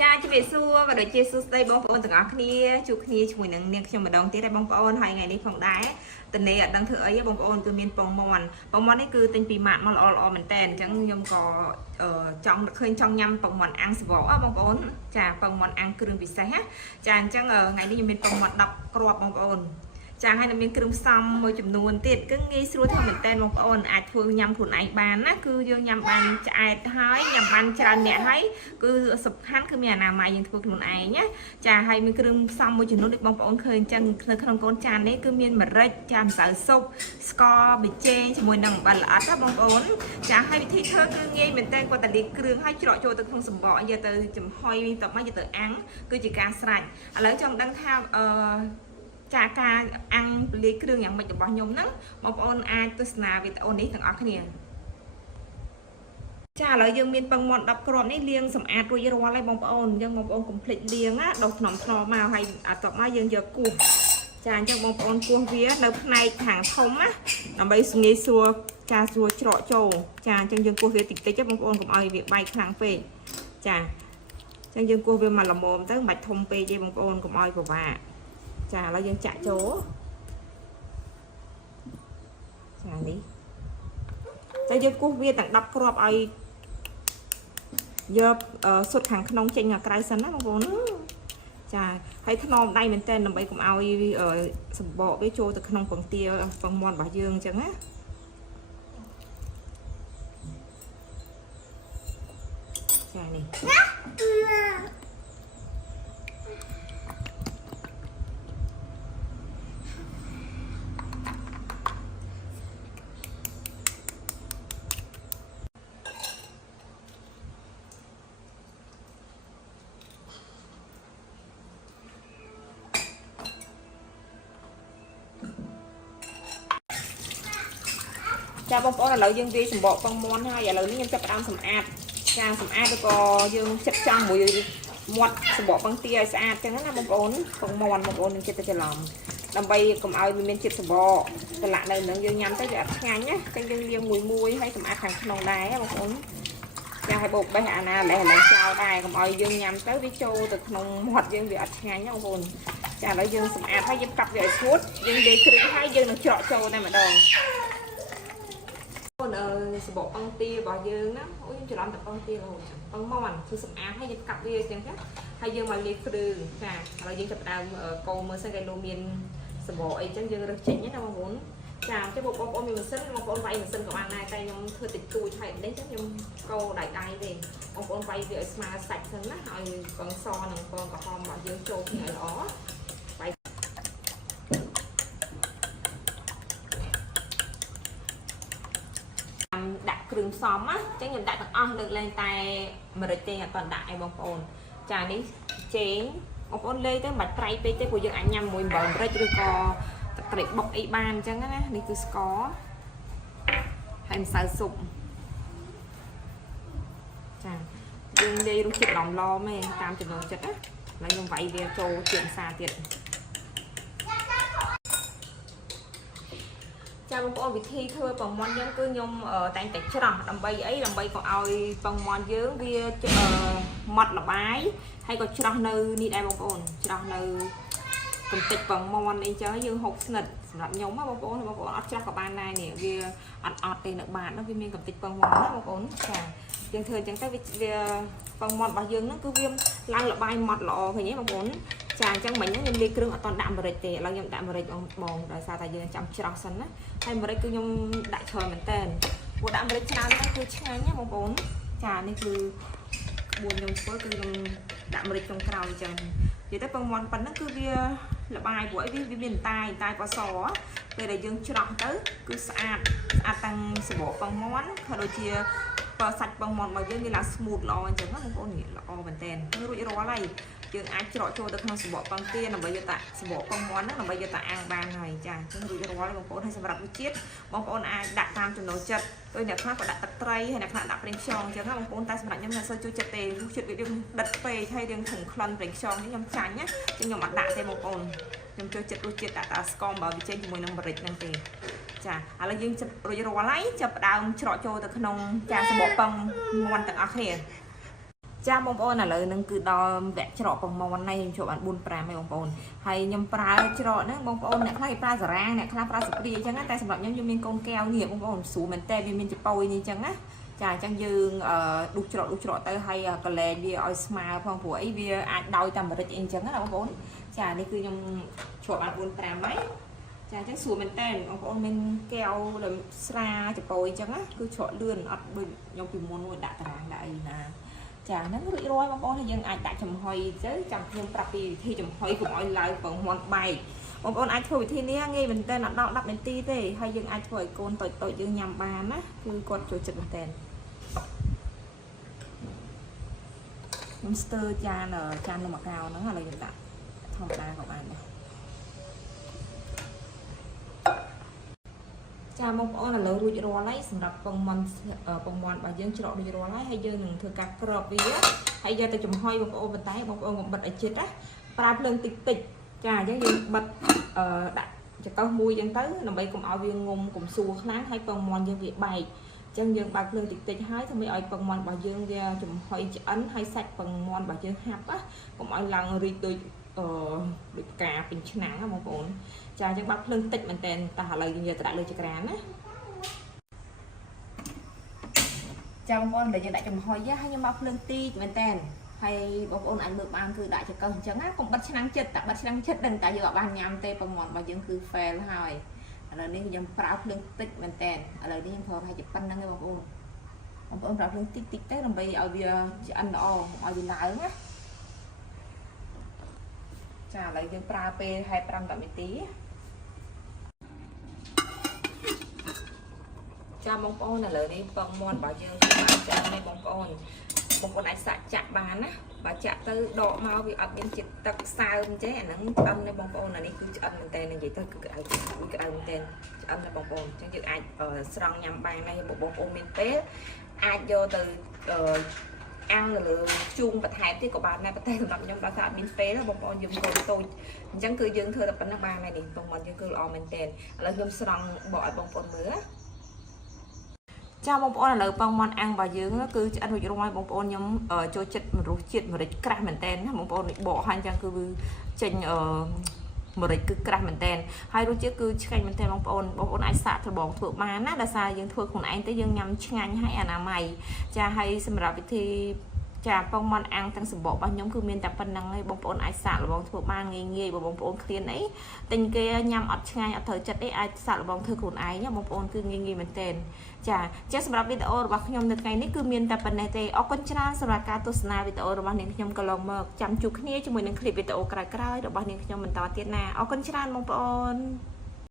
ចាជំរាបសួរក៏ដូចជាសួស្តីបងប្អូនទាំងអស់គ្នាជួបគ្នាជាមួយនឹងនាងខ្ញុំម្ដងទៀតហើយបងប្អូនហើយថ្ងៃនេះផងដែរតនេអត់ដឹងធ្វើអីបងប្អូនគឺមានពងមាន់នេះគឺទិញពីម៉ាក់មកល្អមែនតើអញ្ចឹងខ្ញុំក៏ចង់ឃើញចង់ញ៉ាំពងមាន់អាំងសបកបងប្អូនចាពងមាន់អាំងគ្រឿងពិសេសណាចាអញ្ចឹងថ្ងៃនេះខ្ញុំមានពងមាន់10គ្រាប់បងប្អូនចាហើយមានគ្រឿងផ្សំមួយចំនួនទៀតគឺងាយស្រួលធ្វើមែនតើបងប្អូនអាចធ្វើញ៉ាំខ្លួនឯងបានណាគឺយើងញ៉ាំបានឆ្អែតហើយញ៉ាំបានច្រើនអ្នកហើយគឺសំខាន់គឺមានអនាម័យយើងធ្វើខ្លួនឯងណាចាហើយមានគ្រឿងផ្សំមួយចំនួនដូចបងប្អូនឃើញអញ្ចឹងនៅក្នុងកូនចាននេះគឺមានម្រេចចាម្សៅស៊ុបស្ករប៊ីចេងជាមួយនឹងអំបិលល្អិតណាបងប្អូនចាហើយវិធីធ្វើគឺងាយមែនតើគាត់តែលាយគ្រឿងហើយច្រកចូលទៅក្នុងសម្បកយកទៅចំហុយតមកយកទៅអាំងគឺជាការស្រេចឥឡូវចង់ដឹងថាចាការអាំងលាយគ្រឿងយ៉ាងម៉េចរបស់ខ្ញុំហ្នឹងបងប្អូនអាចទស្សនាវីដេអូនេះទាំងអស់គ្នាចាឥឡូវយើងមានពងមាន់10គ្រាប់នេះលាងសម្អាតរួចរាល់ហើយបងប្អូនអញ្ចឹងបងប្អូនកុំភ្លេចលាងណាដុសថ្នមមកហើយបន្ទាប់មកយើងយកគោះចាអញ្ចឹងបងប្អូនគោះវានៅផ្នែកខាងធំណាដើម្បីងាយស្រួលចាស្រួលច្រកចូលចាអញ្ចឹងយើងគោះវាតិចតិចបងប្អូនកុំឲ្យវាបែកខ្លាំងពេកចាអញ្ចឹងយើងគោះវាមកល្មមទៅមិនបាច់ធំពេកទេបងប្អូនកុំឲ្យពិបាកចាឥឡូវយើងចាក់ចូលចានេះតែយើងគោះវាទាំង10គ្រាប់ឲ្យយកសុទ្ធខាងក្នុងចេញមកក្រៅសិនណាបងប្អូនចាហើយថ្នមដៃមែនតើដើម្បីកុំឲ្យសម្បកវាចូលទៅក្នុងពងទាពងមាន់របស់យើងអញ្ចឹងណាចានេះចាបងប្អូនឥឡូវយើងវាយសម្បកពងមាន់ហើយឥឡូវនេះខ្ញុំចាប់ផ្ដើមសម្អាតចាសម្អាតឬក៏យើងចិតចង់មួយមាត់សម្បកពងទាឲ្យស្អាតចឹងណាបងប្អូនពងមាន់បងប្អូននឹងចិត្តទៅច្រឡំដើម្បីកុំឲ្យវាមានជាតិសម្បកប្រឡាក់នៅនឹងយើងញ៉ាំទៅវាអត់ឆ្ងាញ់ណាតែយើងលាងមួយហើយសម្អាតខាងក្នុងដែរបងប្អូនចាឲ្យបោកបេះអាណាលេះចោលដែរកុំឲ្យយើងញ៉ាំទៅវាចូលទៅក្នុងមាត់យើងវាអត់ឆ្ងាញ់ណាបងប្អូនចាឥឡូវយើងសម្អាតហើយយើងកាត់វាឲ្យស្ងួតយើងលាយគ្រឿងហើយយើងនឹងច្រកចូលតែម្ដងសម្បកពងទារបស់យើងណាអូខ្ញុំច្រឡំតែពងទារហូតពងមាន់គឺសម្អាតហើយយើងកាត់វាអញ្ចឹងហើយយើងមកលាយគ្រឿងចាឥឡូវយើងចាប់ដើមកូរមើលសិនគេលោកមានសម្បកអីចឹងយើងរើសចេញណាបងប្អូនចាអញ្ចឹងបងប្អូនមានម៉ាស៊ីនបងប្អូនវាយម៉ាស៊ីនក៏បានដែរតែខ្ញុំធ្វើតិចតួចហើយនេះចឹងខ្ញុំកូរដៃទេបងប្អូនវាយវាឲ្យស្មើសាច់សិនណាឲ្យពងសនិងពងក្រហមរបស់យើងចូលគ្នាឲ្យល្អដាក់គ្រឿងផ្សំណាអញ្ចឹងខ្ញុំដាក់ទាំងអស់លើកលែងតែម្រេចទេអត់ដាក់ឲ្យបងប្អូនចានេះចេងបងប្អូនលេងទៅមិនបាច់ប្រៃពេកទេព្រោះយើងអាចញ៉ាំមួយអំបិលម្រេចឬក៏ទឹកត្រីបុកអីបានអញ្ចឹងណានេះគឺស្ករហើយម្សៅស៊ុបចាយើងលេងរសជាតិឡំឡំឯងតាមចំណូលចិត្តណាហើយខ្ញុំវាយវាចូលជាម្សាទៀតចាបងប្អូនវិធីធ្វើពងមាន់យើងគឺខ្ញុំតែងតែច្រោះដើម្បីអីដើម្បីកុំឲ្យពងមាន់យើងវាម៉ត់លបាយហើយក៏ច្រោះនៅនេះដែរបងប្អូនច្រោះនៅកំតិចពងមាន់អីចឹងយើងហូបស្និតសម្រាប់ខ្ញុំណាបងប្អូនអត់ច្រោះក៏បានដែរនេះវាអត់ទេនៅបាតនោះវាមានកំតិចពងមាន់ណាបងប្អូនចាយើងធ្វើអញ្ចឹងទៅវាពងមាន់របស់យើងហ្នឹងគឺវាឡើងលបាយម៉ត់ល្អឃើញទេបងប្អូនចាអញ្ចឹងមិញហ្នឹងខ្ញុំលាយគ្រឿងអត់តដាក់ម្រេចទេឥឡូវខ្ញុំដាក់ម្រេចបងដោយសារតែយើងចាំច្រោះសិនណាហើយម្រេចគឺខ្ញុំដាក់ច្រើនមែនតើព្រោះដាក់ម្រេចច្រើនទៅគឺឆ្ងាញ់ណាបងប្អូនចានេះគឺក្បួនខ្ញុំធ្វើគឺខ្ញុំដាក់ម្រេចក្នុងក្រោយអញ្ចឹងនិយាយទៅពងមាន់ប៉ុណ្ណឹងគឺវាលបាយព្រោះអីវាមានតែពណ៌សពេលដែលយើងច្រោះទៅគឺស្អាតទាំងសម្បកពងមាន់ក៏ដូចជាសាច់ពងមាន់របស់យើងវាឡើង smooth ល្អអញ្ចឹងណាបងប្អូនល្អមែនតើរួចរាល់ហើយយើងអាចច្រកចូលទៅក្នុងសម្បកពងទាដើម្បីយកតាសម្បកពងមាន់ហ្នឹងដើម្បីយកតាអាំងបានហើយចាអញ្ចឹងរួចរាល់បងប្អូនហើយសម្រាប់រសជាតិបងប្អូនអាចដាក់តាមចំណូលចិត្តដោយអ្នកខ្លះក៏ដាក់ទឹកត្រីហើយអ្នកខ្លះដាក់ប្រេងខ្យងអញ្ចឹងណាបងប្អូនតែសម្រាប់ខ្ញុំអ្នកសូវចូលចិត្តទេរសជាតិវាយើងដិតពេកហើយយើងធុងក្លិនប្រេងខ្យងនេះខ្ញុំចាញ់ណាអញ្ចឹងខ្ញុំអត់ដាក់ទេបងប្អូនខ្ញុំចូលចិត្តរសជាតិដាក់តាស្ករបើវាចេញជាមួយនឹងម្រេចហ្នឹងទេចាឥឡូវយើងរួចរាល់ហើយចាប់ផ្ដើមច្រកចូលទៅក្នុងចាសម្បកពងមាន់ទាំងអស់គ្នា ច ចាបងប្អូនឥឡូវហ្នឹងគឺដល់វគ្គច្រកពងមាន់នេះខ្ញុំជួបបាន4 5ហើយបងប្អូនហើយខ្ញុំប្រើច្រកហ្នឹងបងប្អូនអ្នកខ្លះប្រើសារ៉ាងអ្នកខ្លះប្រើស្ព្រីអញ្ចឹងតែសម្រាប់ខ្ញុំមានកូនកែវនេះបងប្អូនស្រួលមែនតើវាមានចប៉ុយនេះអញ្ចឹងណាចាអញ្ចឹងយើងដុសច្រកទៅហើយកលែងវាឲ្យស្មើផងព្រោះអីវាអាចដោយតាមរិចអីអញ្ចឹងណាបងប្អូនចានេះគឺខ្ញុំជួបបាន4 5ហើយចាអញ្ចឹងស្រួលមែនតើបងប្អូនមានកែវដែលស្រាចប៉ុយអញ្ចឹងណាគឺច្រកលឿនអត់ដូចខ្ញុំពីមុនមួយដាក់តារាងដាក់អីណាចាហ្នឹងរួចរាល់បងប្អូនយើងអាចដាក់ចំហុយទៅចាំខ្ញុំប្រាប់ពីវិធីចំហុយកុំឲ្យឡើងពងមាន់បែកបងប្អូនអាចធ្វើវិធីនេះងាយមែនតើអត់ដល់10នាទីទេហើយយើងអាចធ្វើឲ្យកូនតូចយើងញ៉ាំបានណាគឺគាត់ចូលចិត្តមែនតើខ្ញុំស្ទើរចាននំអាកោហ្នឹងឥឡូវខ្ញុំដាក់ធម្មតាក៏បានដែរចាបងប្អូនឥឡូវរួចរាល់ហើយសម្រាប់ពងមាន់របស់យើងច្រករួចរាល់ហើយយើងនឹងធ្វើការក្របវាហើយយកទៅចំហុយបងប្អូនបន្តែបងប្អូនកុំបិទឲ្យជិតណាប្រើភ្លើងតិចចាអញ្ចឹងយើងបិទដាក់ចង្កឹះមួយអញ្ចឹងទៅដើម្បីកុំឲ្យវាងុំកុំសួរខ្លាំងហើយពងមាន់យើងវាបែកអញ្ចឹងយើងបើកភ្លើងតិចហើយធ្វើឲ្យពងមាន់របស់យើងវាចំហុយឆ្អិនហើយសាច់ពងមាន់របស់យើងហាប់ណាកុំឲ្យឡើងរីកដូចផ្កាពេញឆ្នាំងណាបងប្អូនចាអញ្ចឹងបើកភ្លើងតិចមែនតើតែឥឡូវយើងយកទៅដាក់លើចក្រានណាចាបងប្អូនដែលយើងដាក់ចំហុយហើយខ្ញុំបើកភ្លើងតិចមែនតើហើយបងប្អូនអាចមើលបានគឺដាក់ចង្កឹះអញ្ចឹងណាកុំបិទឆ្នាំងចិត្តតែបិទឆ្នាំងចិត្តដឹងតែយើងអត់បានញ៉ាំទេពងមាន់របស់យើងគឺ fail ហើយឥឡូវនេះខ្ញុំប្រើភ្លើងតិចមែនតើឥឡូវនេះខ្ញុំប្រើប្រហែលជាប៉ុណ្្នឹងទេបងប្អូនប្រើភ្លើងតិចទៅដើម្បីឲ្យវាឆ្អិនល្អឲ្យវាឡើងណាចាឥឡូវយើងប្រើពេល5 10នាទីចាបងប្អូនឥឡូវនេះពងមាន់របស់យើងបានចាស់ហើយបងប្អូនអាចសាក់ចាក់បានណាបើចាក់ទៅដកមកវាអត់មានជាតិទឹកសើមទេអាហ្នឹងឆ្អិនទេបងប្អូនអានេះគឺឆ្អិនមែនតើនិយាយទៅគឺក្អៅមែនតើឆ្អិនទេបងប្អូនអញ្ចឹងយើងអាចស្រង់ញ៉ាំបានហើយបងប្អូនមានពេលអាចយកទៅអាំងនៅលើជូងបន្ថែមទៀតក៏បានដែរតែសម្រាប់ខ្ញុំដល់ថាអត់មានពេលបងប្អូនយើងកូនតូចអញ្ចឹងគឺយើងធ្វើតែប៉ុណ្ណឹងបានហើយនេះពងមាន់យើងគឺល្អមែនតើឥឡូវខ្ញុំស្រង់បកឲ្យបងប្អូនមើលចាបងប្អូនឥឡូវពងមាន់អាំងរបស់យើងគឺឆ្អិនរួចរាល់បងប្អូនខ្ញុំចូលចិត្តរសជាតិម្រេចក្រាស់មែនតើណាបងប្អូនបកហើយអញ្ចឹងគឺចេញម្រេចគឺក្រាស់មែនតើហើយរសជាតិគឺឆ្ងាញ់មែនតើបងប្អូនអាចសាកត្របងធ្វើបានណាដោយសារយើងធ្វើខ្លួនឯងទៅយើងញ៉ាំឆ្ងាញ់ហើយអនាម័យចាហើយសម្រាប់វិធីចាពងមាន់អាំងទាំងសម្បករបស់ខ្ញុំគឺមានតែប៉ុណ្្នឹងហើយបងប្អូនអាចសាកល្បងធ្វើបានងាយបងប្អូនឃ្លានអីទិញគេញ៉ាំអត់ឆ្ងាញ់អត់ត្រូវចិត្តអីអាចសាកល្បងធ្វើខ្លួនឯងបងប្អូនគឺងាយមែនតើចាសម្រាប់វីដេអូរបស់ខ្ញុំនៅថ្ងៃនេះគឺមានតែប៉ុណ្ណេះទេអរគុណច្រើនសម្រាប់ការទស្សនាវីដេអូរបស់នាងខ្ញុំកន្លងមកចាំជួបគ្នាជាមួយនឹងคลิปវីដេអូក្រោយៗរបស់នាងខ្ញុំបន្តទៀតណាអរគុណច្រើនបងប្អូន